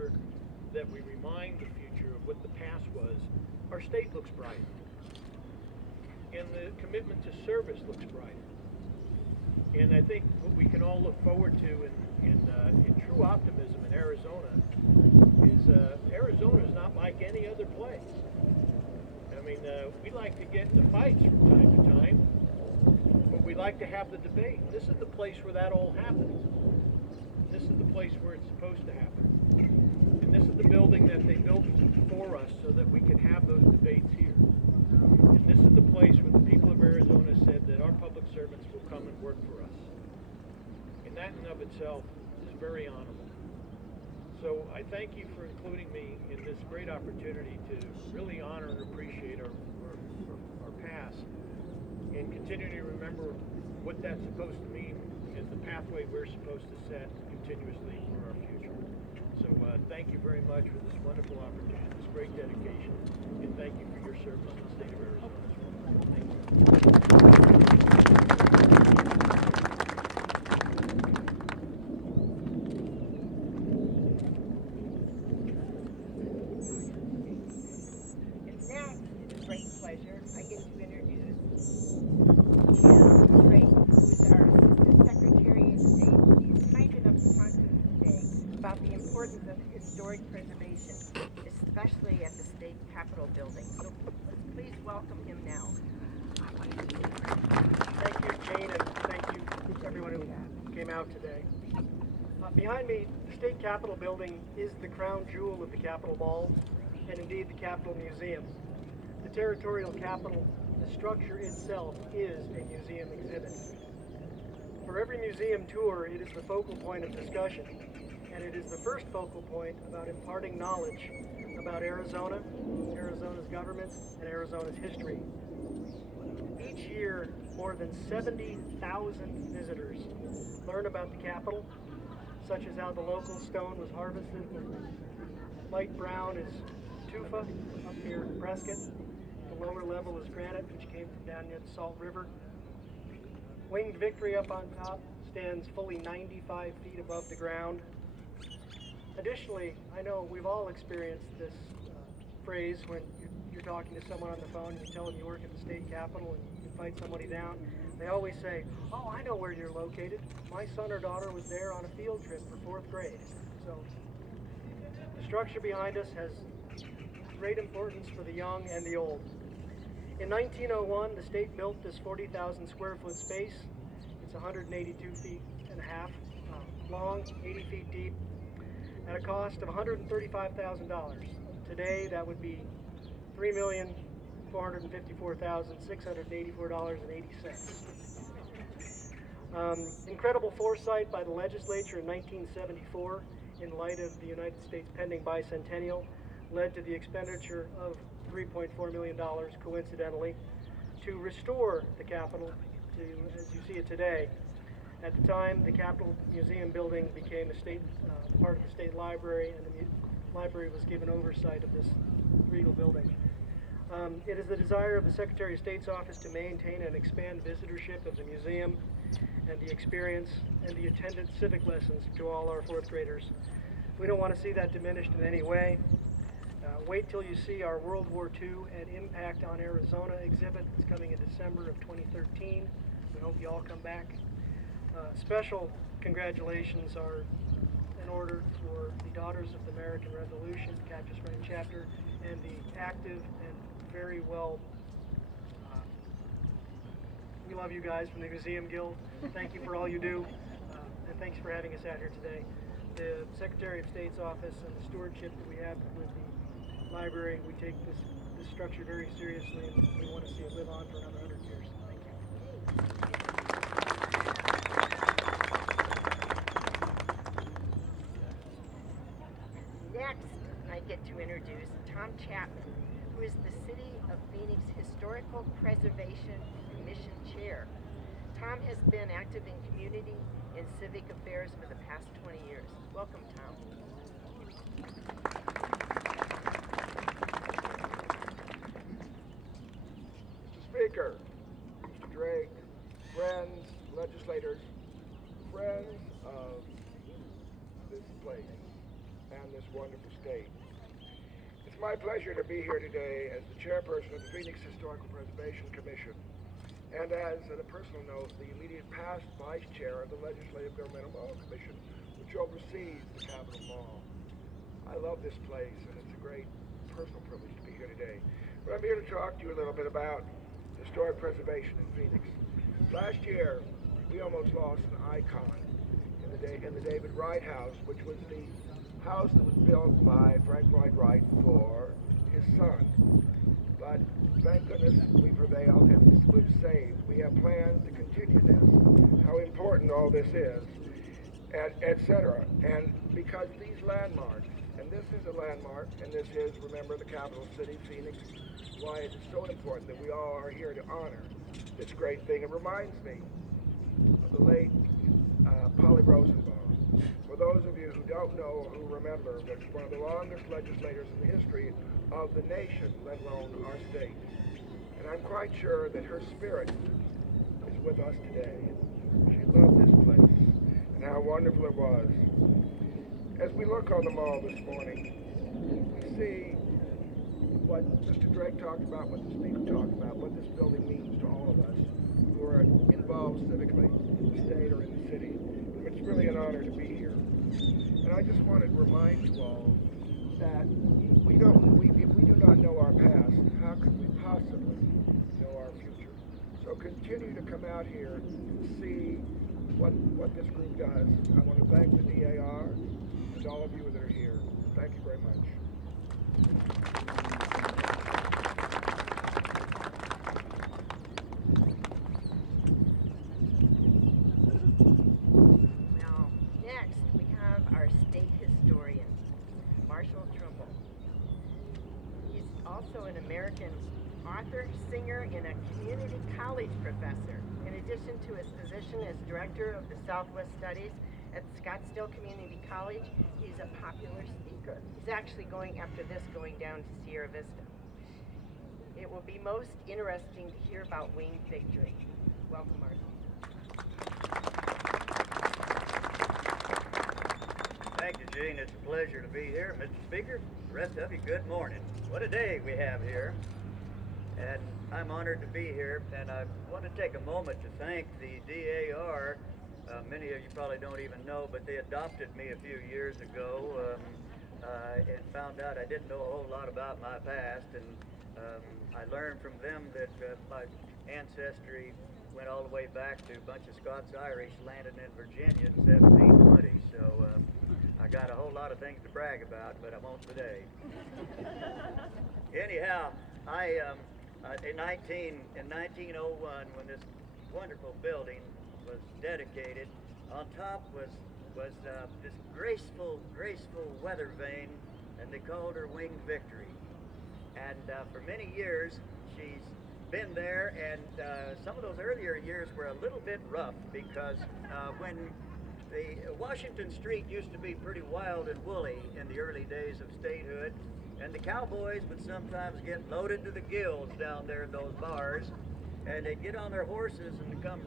sure that we remind the future of what the past was, our state looks brighter. And the commitment to service looks brighter. And I think what we can all look forward to in true optimism in Arizona is Arizona is not like any other place. I mean, we like to get into fights from time to time, but we like to have the debate. This is the place where that all happens. This is the place where it's supposed to happen. And this is the building that they built for us so that we can have those debates here. And this is the place where the people of Arizona said that our public servants will come and work for us. And that in and of itself is very honorable. So I thank you for including me in this great opportunity to really honor and appreciate our past and continue to remember what that's supposed to mean as the pathway we're supposed to set continuously for our future. So thank you very much for this wonderful opportunity, this great dedication, and thank you for your service to the state of Arizona as well. Thank you. I get to introduce Jim Drake, who is our Assistant Secretary of State. He is kind enough to talk to us today about the importance of historic preservation, especially at the state capitol building. So let's please welcome him now. Thank you, Jane, and thank you to everyone who came out today. Behind me, the state capitol building is the crown jewel of the Capitol Mall, and indeed the Capitol Museum. The territorial capitol, the structure itself, is a museum exhibit. For every museum tour, it is the focal point of discussion, and it is the first focal point about imparting knowledge about Arizona, Arizona's government, and Arizona's history. Each year, more than 70,000 visitors learn about the Capitol, such as how the local stone was harvested. Light brown is tufa up near Prescott. The lower level is granite, which came from down near the Salt River. Winged Victory up on top stands fully 95 feet above the ground. Additionally, I know we've all experienced this phrase when you're talking to someone on the phone and you tell them you work at the state capitol and you invite somebody down. They always say, "Oh, I know where you're located. My son or daughter was there on a field trip for 4th grade." So the structure behind us has great importance for the young and the old. In 1901, the state built this 40,000 square foot space. It's 182 feet and a half long, 80 feet deep, at a cost of $135,000. Today, that would be $3,454,684.80. Incredible foresight by the legislature in 1974, in light of the United States pending bicentennial, led to the expenditure of $3.4 million, coincidentally, to restore the Capitol to as you see it today. At the time, the Capitol Museum building became a state part of the state library, and the library was given oversight of this regal building. It is the desire of the Secretary of State's office to maintain and expand visitorship of the museum and the experience and the attendant civic lessons to all our 4th graders. We don't want to see that diminished in any way. Wait till you see our World War II and Impact on Arizona exhibit. It's coming in December of 2013. We hope you all come back. Special congratulations are in order for the Daughters of the American Revolution, Cactus Run chapter, and the active and very well, we love you guys from the Museum Guild. Thank you for all you do, and thanks for having us out here today. The Secretary of State's office and the stewardship that we have with the library, we take this structure very seriously, and we want to see it live on for another 100 years. Thank you. Next, I get to introduce Tom Chapman, who is the City of Phoenix Historical Preservation Commission Chair. Tom has been active in community and civic affairs for the past 20 years. Welcome, Tom. Mr. Speaker, Mr. Drake, friends, legislators, friends of this place and the this wonderful state. It's my pleasure to be here today as the chairperson of the Phoenix Historical Preservation Commission, and as a personal note, the immediate past vice chair of the Legislative Governmental Mall Commission, which oversees the Capitol Mall. I love this place, and it's a great personal privilege to be here today. But I'm here to talk to you a little bit about historic preservation in Phoenix. Last year, we almost lost an icon in the David Wright House, which was the house that was built by Frank Lloyd Wright for his son. But thank goodness we prevailed and we've saved. We have plans to continue this, how important all this is, etc. And because these landmarks, and this is a landmark, and this is, remember, the capital city, Phoenix, why it is so important that we all are here to honor this great thing. It reminds me of the late Polly Rosenbaum. For those of you who don't know or who remember, was one of the longest legislators in the history of the nation, let alone our state. And I'm quite sure that her spirit is with us today. She loved this place, and how wonderful it was. As we look on the mall this morning, we see what Mr. Drake talked about, what the speaker talked about, what this building means to all of us who are involved civically in the state or in the city. It's really an honor to be here. And I just wanted to remind you all that if we do not know our past, how could we possibly know our future? So continue to come out here and see what this group does. I want to thank the DAR and all of you that are here. Thank you very much. Also an American author, singer, and a community college professor. In addition to his position as director of the Southwest Studies at Scottsdale Community College, he's a popular speaker. He's actually going down to Sierra Vista. It will be most interesting to hear about winged victory. Welcome, Martin. Thank you, Gene. It's a pleasure to be here. Mr. Speaker, the rest of you, good morning. What a day we have here. And I'm honored to be here. And I want to take a moment to thank the DAR. Many of you probably don't even know, but they adopted me a few years ago and found out I didn't know a whole lot about my past. And I learned from them that my ancestry went all the way back to a bunch of Scots-Irish landed in Virginia in 1720. So I got a whole lot of things to brag about, but I won't today. Anyhow, in 1901, when this wonderful building was dedicated, on top was this graceful weather vane, and they called her Winged Victory. And for many years, she's been there, and some of those earlier years were a little bit rough because when the Washington Street used to be pretty wild and woolly in the early days of statehood, and the cowboys would sometimes get loaded to the gills down there in those bars, and they'd get on their horses and come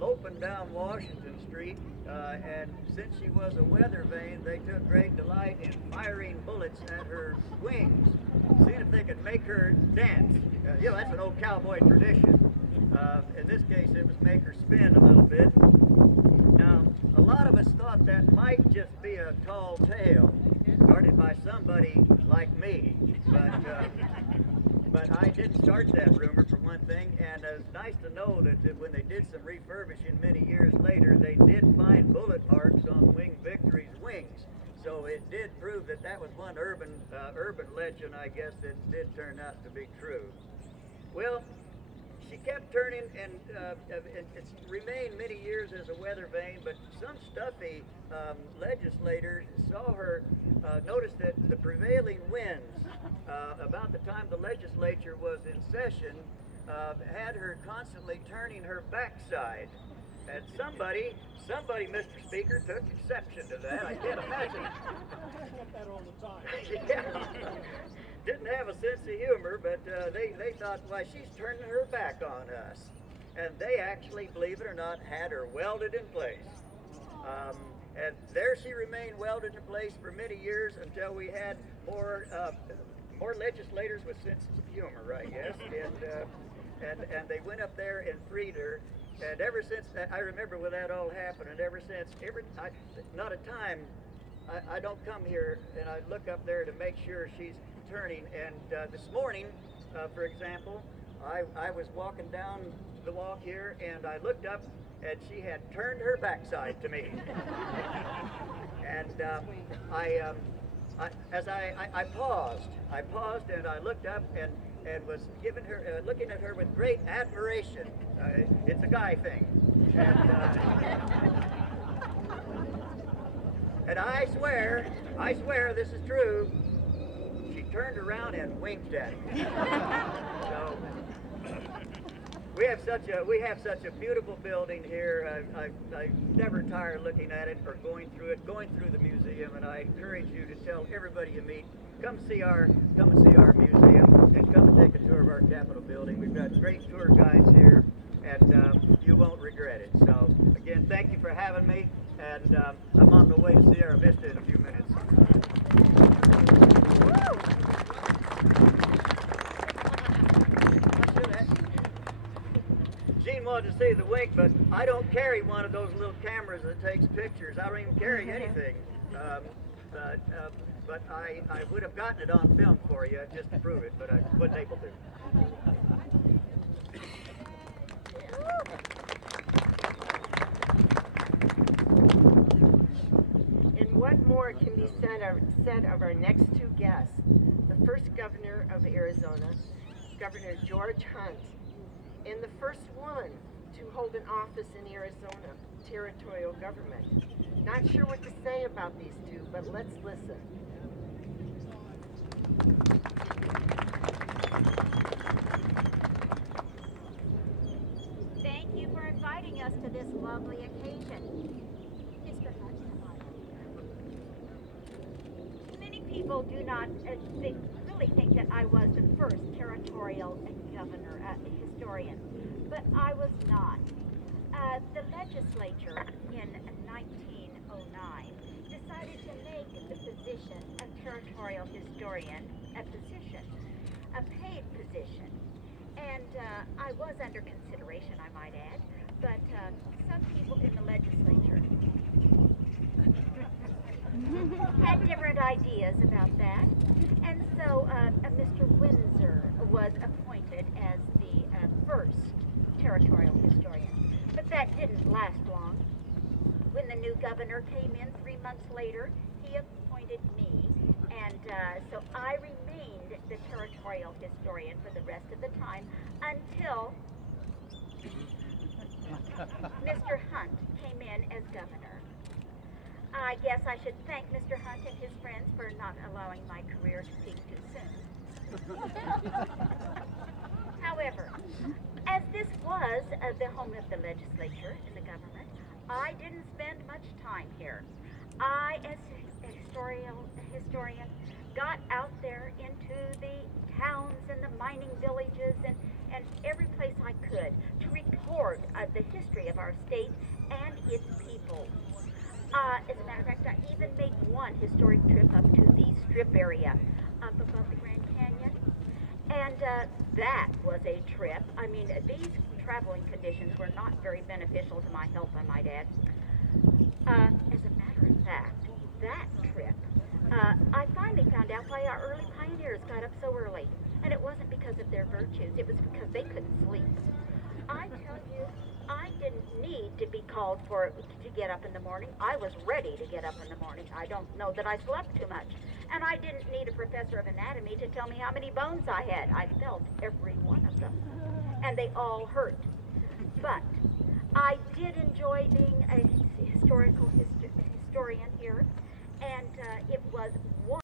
loping down Washington Street, and since she was a weather vane, they took great delight in firing bullets at her wings, seeing if they could make her dance. You know, that's an old cowboy tradition. In this case, it was make her spin a little bit. Now, a lot of us thought that might just be a tall tale started by somebody like me, but I didn't start that rumor, for one thing, and it's nice to know that when they did some refurbishing many years later, they did find bullet marks on Winged Victory's wings. So it did prove that that was one urban legend, I guess, that did turn out to be true. Well, she kept turning, and it's remained many years as a weather vane, but some stuffy legislator saw her, noticed that the prevailing winds about the time the legislature was in session had her constantly turning her backside. And somebody, Mr. Speaker, took exception to that. I can't imagine. I get that all the time. Yeah. Didn't have a sense of humor, but they thought, why, she's turning her back on us. And they actually, believe it or not, had her welded in place. And there she remained welded in place for many years until we had more legislators with senses of humor, I guess. And they went up there and freed her. And ever since, I remember when that all happened, and ever since, not a time, I don't come here and I look up there to make sure she's turning. And this morning, for example, I was walking down the walk here and I looked up and she had turned her backside to me. And I paused and I looked up and was giving her, looking at her with great admiration. It's a guy thing. And I swear this is true, she turned around and winked at me. So, we have such a beautiful building here. I never tire looking at it or going through the museum, and I encourage you to tell everybody you meet, come and see our museum and come and take a tour of our Capitol building. We've got great tour guides here, and you won't regret it. So again, thank you for having me, and I'm on the way to Sierra Vista in a few minutes. Gene wanted to see the wink, but I don't carry one of those little cameras that takes pictures. I don't even carry anything. But I would have gotten it on film for you just to prove it, but I wasn't able to. And what more can be said of our next two guests? The first governor of Arizona, Governor George Hunt, and the first woman to hold an office in Arizona, territorial government. Not sure what to say about these two, but let's listen. Thank you for inviting us to this lovely occasion. Mr. Hunt. Many people do not really think that I was the first territorial governor, historian, but I was not. The legislature in 1909 decided to make the position of territorial historian a paid position. And I was under consideration, I might add, but some people in the legislature had different ideas about that. And so Mr. Windsor was appointed as the first territorial historian. But that didn't last long. When the new governor came in 3 months later, he appointed me. And so I remained the territorial historian for the rest of the time until Mr. Hunt came in as governor. I guess I should thank Mr. Hunt and his friends for not allowing my career to peak too soon. However, as this was the home of the legislature and the government, I didn't spend much time here. I, as a historian, got out there into the towns and the mining villages and every place I could to record the history of our state and its people. As a matter of fact, I even made one historic trip up to the Strip area up above the Grand Canyon. And that was a trip. I mean, these traveling conditions were not very beneficial to my health, I might add. As a matter of fact, that trip, I finally found out why our early pioneers got up so early. And it wasn't because of their virtues, it was because they couldn't sleep. I tell you, I didn't need to be called to get up in the morning. I was ready to get up in the morning. I don't know that I slept too much. And I didn't need a professor of anatomy to tell me how many bones I had. I felt every one of them. And they all hurt. But I did enjoy being a historian here. And it was